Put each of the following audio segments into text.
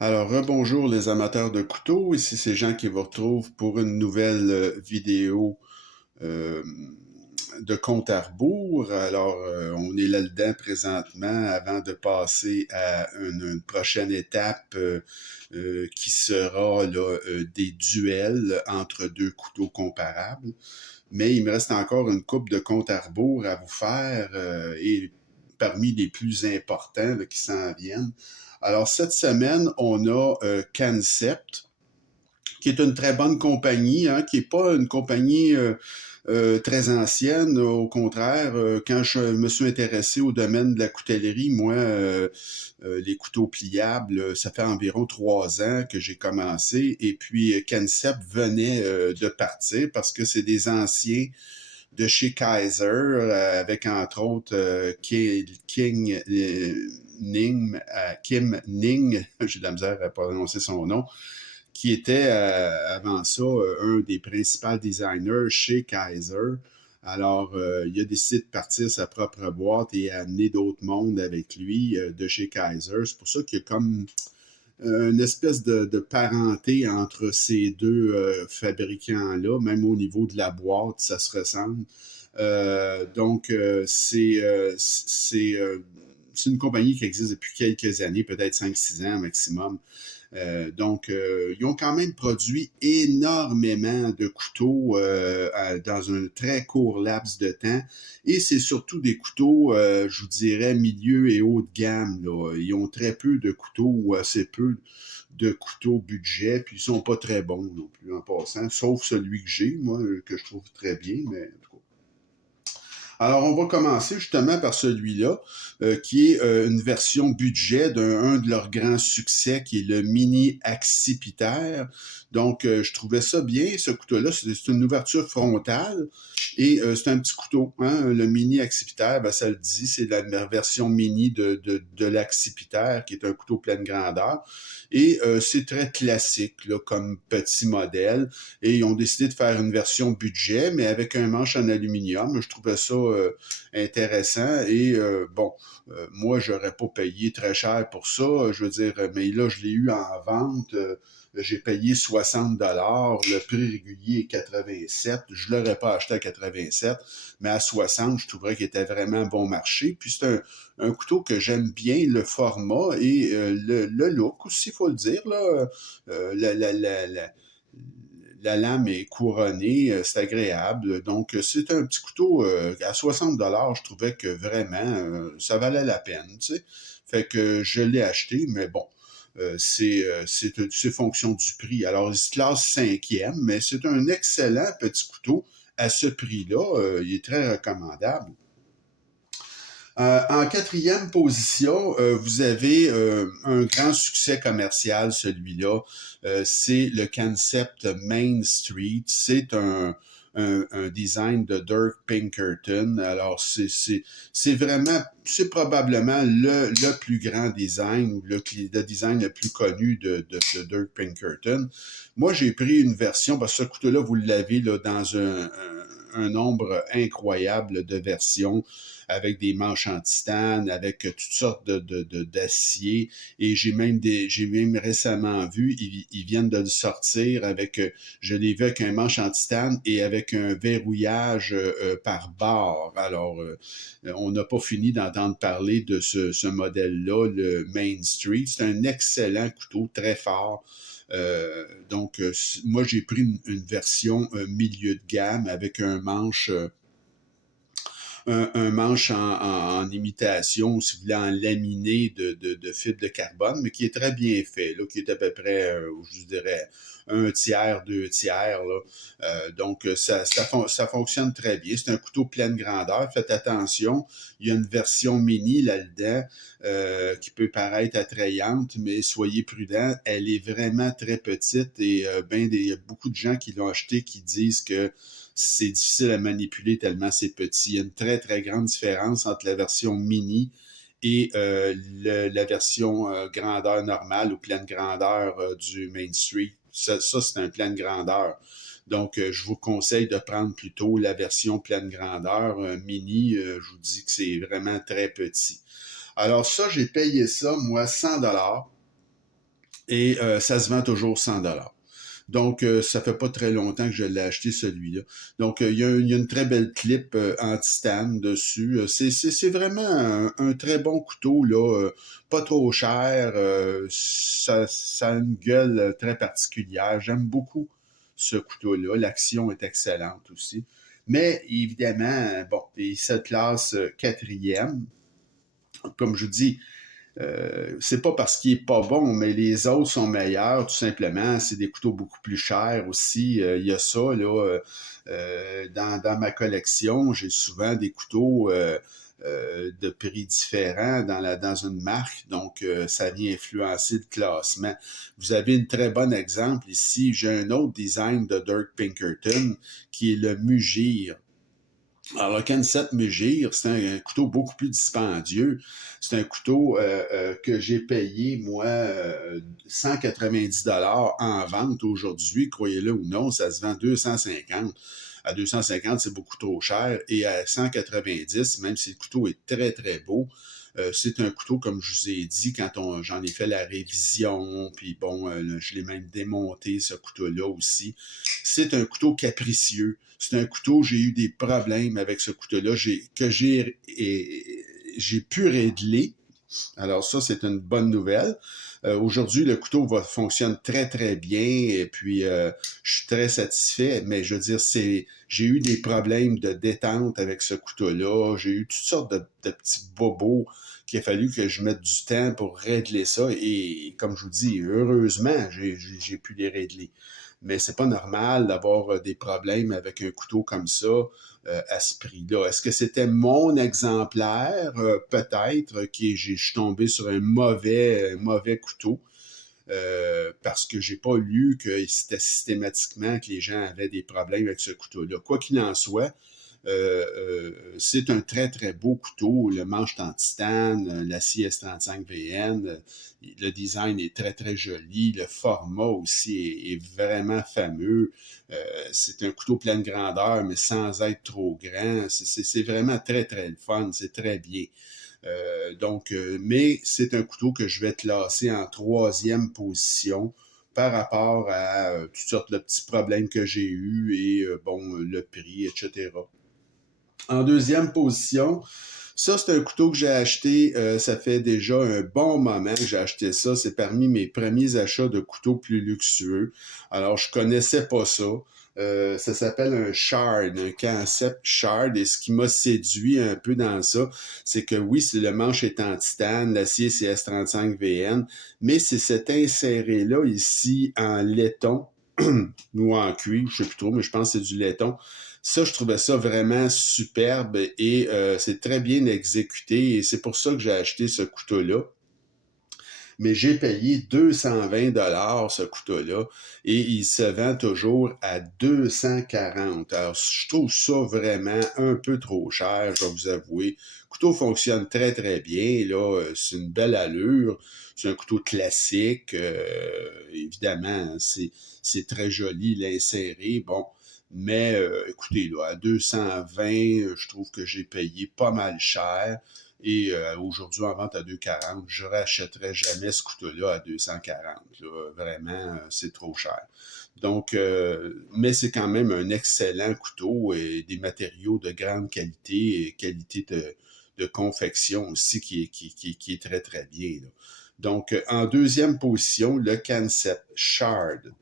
Alors, rebonjour les amateurs de couteaux. Ici, c'est Jean qui vous retrouve pour une nouvelle vidéo euh, de compte à rebours. Alors, on est là-dedans présentement avant de passer à une prochaine étape qui sera là, des duels entre deux couteaux comparables. Mais il me reste encore une coupe de compte à rebours à vous faire et parmi les plus importants là, qui s'en viennent. Alors, cette semaine, on a Cancept, qui est une très bonne compagnie, hein, qui n'est pas une compagnie très ancienne. Au contraire, quand je me suis intéressé au domaine de la coutellerie, moi, les couteaux pliables, ça fait environ 3 ans que j'ai commencé. Et puis, Cancept venait de partir parce que c'est des anciens de chez Kaiser, avec entre autres Kim Ning, j'ai de la misère à prononcer son nom, qui était avant ça un des principaux designers chez Kaiser. Alors, il a décidé de partir sa propre boîte et amener d'autres mondes avec lui de chez Kaiser. C'est pour ça qu'il y a comme une espèce de parenté entre ces deux fabricants-là, même au niveau de la boîte, ça se ressemble. Donc, c'est une compagnie qui existe depuis quelques années, peut-être 5-6 ans maximum. Donc, ils ont quand même produit énormément de couteaux dans un très court laps de temps. Et c'est surtout des couteaux, je vous dirais, milieu et haut de gamme, là. Ils ont très peu de couteaux ou assez peu de couteaux budget, puis ils sont pas très bons non plus en passant, sauf celui que j'ai, moi, que je trouve très bien, mais en tout cas. Alors, on va commencer justement par celui-là, qui est une version budget d'un de leurs grands succès, qui est le mini accipitaire. Donc, je trouvais ça bien, ce couteau-là. C'est une ouverture frontale et c'est un petit couteau. Hein? Le mini accipitaire, ben, ça le dit, c'est la version mini de l'accipitaire, qui est un couteau pleine grandeur. Et c'est très classique là, comme petit modèle. Et ils ont décidé de faire une version budget, mais avec un manche en aluminium. Je trouvais ça intéressant. Et bon, moi, j'aurais pas payé très cher pour ça. Je veux dire, mais là, je l'ai eu en vente. J'ai payé 60 $. Le prix régulier est 87. Je l'aurais pas acheté à 87, mais à 60, je trouverais qu'il était vraiment bon marché. Puis c'est un couteau que j'aime bien, le format et le look aussi, il faut le dire. Là, la lame est couronnée, c'est agréable. Donc, c'est un petit couteau à 60 $. Je trouvais que vraiment, ça valait la peine. Tu sais. Fait que je l'ai acheté, mais bon, c'est fonction du prix. Alors, il se classe cinquième, mais c'est un excellent petit couteau à ce prix-là. Il est très recommandable. En quatrième position, vous avez un grand succès commercial, celui-là. C'est le concept Main Street. C'est un design de Dirk Pinkerton. Alors, c'est vraiment, c'est probablement le plus grand design ou le design le plus connu de Dirk Pinkerton. Moi, j'ai pris une version, parce que ce couteau-là, vous l'avez là, dans un nombre incroyable de versions avec des manches en titane, avec toutes sortes d'acier. Et j'ai même récemment vu, ils viennent de le sortir avec, je l'ai vu avec un manche en titane et avec un verrouillage par barre. Alors, on n'a pas fini d'entendre parler de ce modèle-là, le Main Street. C'est un excellent couteau, très fort. Donc, moi, j'ai pris une version milieu de gamme avec un manche en imitation, si vous voulez, en laminé de fibre de carbone, mais qui est très bien fait, là, qui est à peu près, je dirais, un tiers, deux tiers. Là. Donc, ça fonctionne très bien. C'est un couteau pleine grandeur. Faites attention, il y a une version mini là-dedans qui peut paraître attrayante, mais soyez prudents. Elle est vraiment très petite et il y a beaucoup de gens qui l'ont acheté qui disent que c'est difficile à manipuler tellement c'est petit. Il y a une très, très grande différence entre la version mini et la version grandeur normale ou pleine grandeur du Main Street. Ça c'est un pleine grandeur. Donc, je vous conseille de prendre plutôt la version pleine grandeur mini. Je vous dis que c'est vraiment très petit. Alors ça, j'ai payé ça, moi, 100 $. et ça se vend toujours 100 $. Donc, ça fait pas très longtemps que je l'ai acheté, celui-là. Donc, il y a une très belle clip en titane dessus. C'est vraiment un très bon couteau, là, pas trop cher. Ça a une gueule très particulière. J'aime beaucoup ce couteau-là. L'action est excellente aussi. Mais évidemment, bon, il se classe quatrième. Comme je vous dis, c'est pas parce qu'il est pas bon, mais les autres sont meilleurs, tout simplement. C'est des couteaux beaucoup plus chers aussi. Il y a ça, là, dans ma collection. J'ai souvent des couteaux de prix différents dans une marque, donc ça vient influencer le classement. Vous avez un très bon exemple ici. J'ai un autre design de Dirk Pinkerton qui est le Mugir. Alors, le Kenset Mugir, c'est un couteau beaucoup plus dispendieux. C'est un couteau que j'ai payé, moi, 190 $ en vente aujourd'hui. Croyez-le ou non, ça se vend 250. À 250, c'est beaucoup trop cher. Et à 190, même si le couteau est très, très beau, c'est un couteau, comme je vous ai dit, quand j'en ai fait la révision, puis bon, je l'ai même démonté, ce couteau-là aussi. C'est un couteau capricieux. C'est un couteau, j'ai eu des problèmes avec ce couteau-là que j'ai pu régler. Alors ça, c'est une bonne nouvelle. Aujourd'hui, le couteau fonctionne très, très bien et puis je suis très satisfait, mais je veux dire, j'ai eu des problèmes de détente avec ce couteau-là. J'ai eu toutes sortes de petits bobos qu'il a fallu que je mette du temps pour régler ça et comme je vous dis, heureusement, j'ai pu les régler. Mais c'est pas normal d'avoir des problèmes avec un couteau comme ça à ce prix-là. Est-ce que c'était mon exemplaire? Peut-être que je suis tombé sur un mauvais couteau parce que j'ai pas lu que c'était systématiquement que les gens avaient des problèmes avec ce couteau-là. Quoi qu'il en soit, c'est un très, très beau couteau. Le manche est en titane, l'acier S35VN. Le design est très, très joli. Le format aussi est vraiment fameux. C'est un couteau pleine grandeur, mais sans être trop grand. C'est vraiment très, très le fun. C'est très bien. Mais c'est un couteau que je vais classer en troisième position par rapport à toutes sortes de petits problèmes que j'ai eus et bon, le prix, etc. En deuxième position, ça, c'est un couteau que j'ai acheté, ça fait déjà un bon moment que j'ai acheté ça. C'est parmi mes premiers achats de couteaux plus luxueux. Alors, je connaissais pas ça. Ça s'appelle un Shard, un concept Shard. Et ce qui m'a séduit un peu dans ça, c'est que oui, le manche est en titane, l'acier c'est S35VN, mais c'est cet inséré-là ici en laiton ou en cuir, je sais plus trop, mais je pense que c'est du laiton. Ça, je trouvais ça vraiment superbe et c'est très bien exécuté et c'est pour ça que j'ai acheté ce couteau-là. Mais j'ai payé 220 $ ce couteau-là et il se vend toujours à 240. Alors, je trouve ça vraiment un peu trop cher, je vais vous avouer. Le couteau fonctionne très, très bien. Là, c'est une belle allure. C'est un couteau classique. Évidemment, c'est très joli, l'inséré. Bon, mais écoutez, là, à 220, je trouve que j'ai payé pas mal cher. Et aujourd'hui, en vente à 240, je ne rachèterai jamais ce couteau-là à 240. Là. Vraiment, c'est trop cher. Donc, mais c'est quand même un excellent couteau et des matériaux de grande qualité et qualité de confection aussi qui est très, très bien. Là. Donc, en deuxième position, le Concept Shard.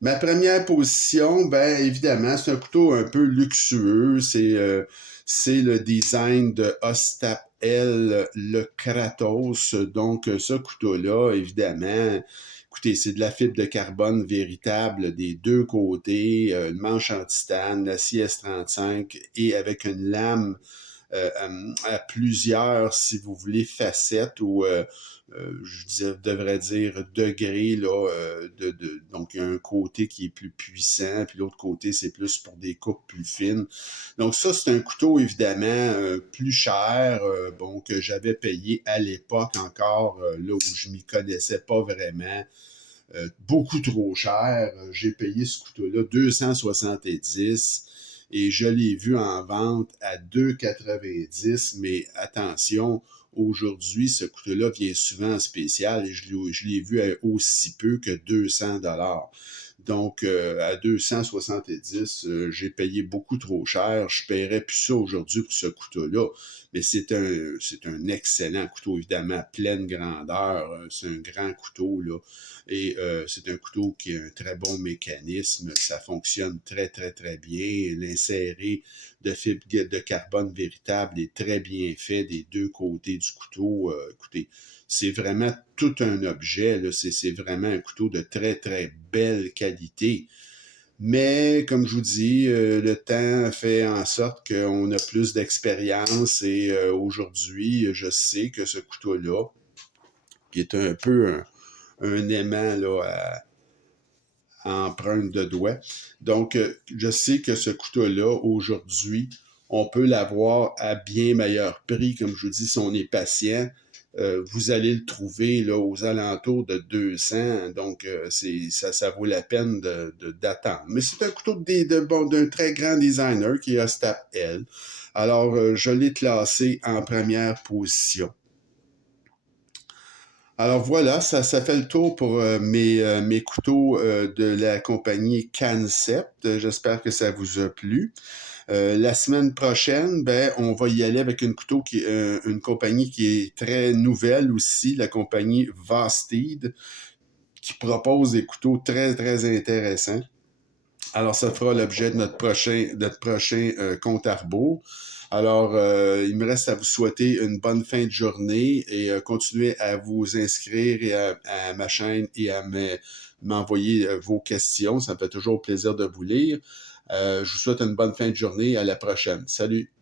Ma première position, ben évidemment, c'est un couteau un peu luxueux. C'est le design de Ostap L, le Kratos. Donc, ce couteau-là, évidemment, écoutez, c'est de la fibre de carbone véritable des deux côtés, le manche en titane, l'acier S35 et avec une lame à plusieurs, si vous voulez, facettes ou devrais dire degrés. Là, donc, il y a un côté qui est plus puissant, puis l'autre côté, c'est plus pour des coupes plus fines. Donc, ça, c'est un couteau, évidemment, plus cher, bon, que j'avais payé à l'époque encore, là où je m'y connaissais pas vraiment. Beaucoup trop cher. J'ai payé ce couteau-là 270 et je l'ai vu en vente à 2,90. Mais attention, Aujourd'hui, ce couteau-là vient souvent en spécial et je l'ai vu à aussi peu que 200 $. Donc, à 270, j'ai payé beaucoup trop cher. Je paierais plus ça aujourd'hui pour ce couteau-là. Mais c'est un excellent couteau, évidemment, à pleine grandeur. C'est un grand couteau, là. Et c'est un couteau qui a un très bon mécanisme. Ça fonctionne très, très, très bien. L'inséré de fibre de carbone véritable est très bien fait des deux côtés du couteau. Écoutez, c'est vraiment tout un objet, là. C'est vraiment un couteau de très, très belle qualité. Mais, comme je vous dis, le temps fait en sorte qu'on a plus d'expérience et aujourd'hui, je sais que ce couteau-là, qui est un peu un aimant là, à empreinte de doigt. Donc, je sais que ce couteau-là, aujourd'hui, on peut l'avoir à bien meilleur prix. Comme je vous dis, si on est patient, vous allez le trouver là, aux alentours de 200. Donc, ça vaut la peine d'attendre. Mais c'est un couteau d'un très grand designer qui est Ostap L. Alors, je l'ai classé en première position. Alors voilà, ça fait le tour pour mes couteaux de la compagnie Cancept. J'espère que ça vous a plu. La semaine prochaine, ben, on va y aller avec une compagnie qui est très nouvelle aussi, la compagnie Vastid, qui propose des couteaux très, très intéressants. Alors, ça fera l'objet de notre prochain compte à rebours. Alors, il me reste à vous souhaiter une bonne fin de journée et continuez à vous inscrire à ma chaîne et à m'envoyer vos questions. Ça me fait toujours plaisir de vous lire. Je vous souhaite une bonne fin de journée. À la prochaine. Salut!